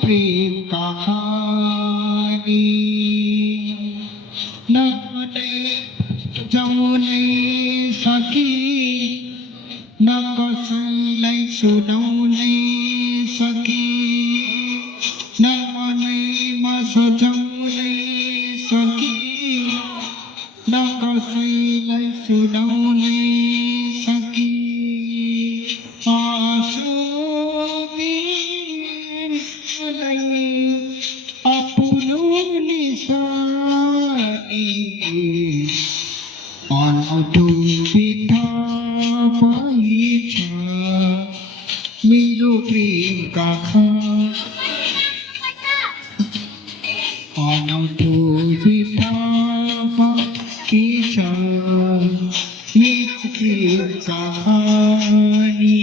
प्रेम कहानी नगने जमुने सकी न कसैलाई सुनाउनै सकी न मनैमा सजाउनै सकी न कसैलाई सुनाउनै सकी आँसु आफ्नो निशानी अनौठो बिथा भइछ मेरो प्रेम अनौठो बिथा भइछ मेरो प्रेम कहानी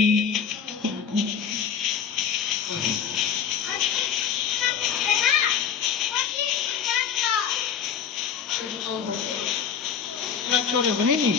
छोड्यो भने नि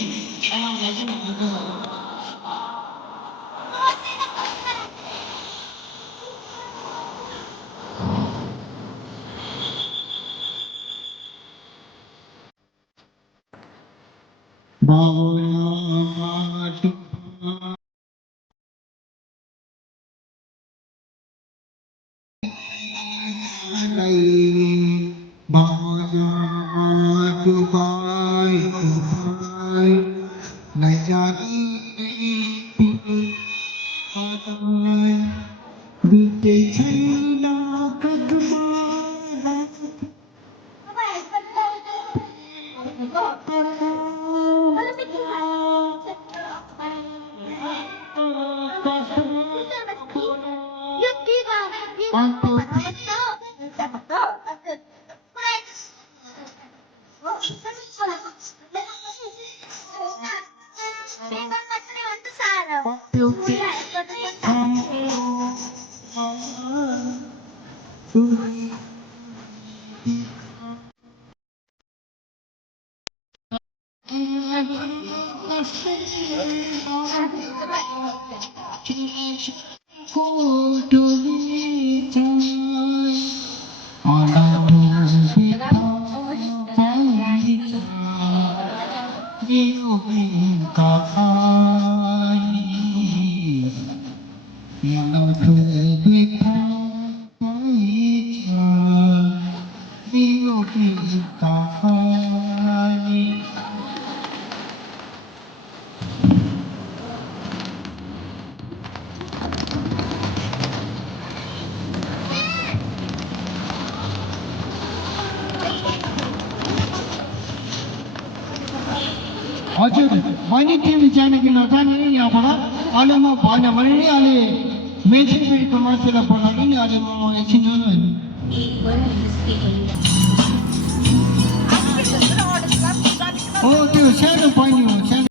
हजुर बहिनी तिमी जाने कि नजाने नि यहाँबाट अहिले म भएन भने नि अहिले मेन्सिनगढीको मान्छेलाई बोलाउनु नि अहिले म एकछिन हो त्यो सानो बहिनी हो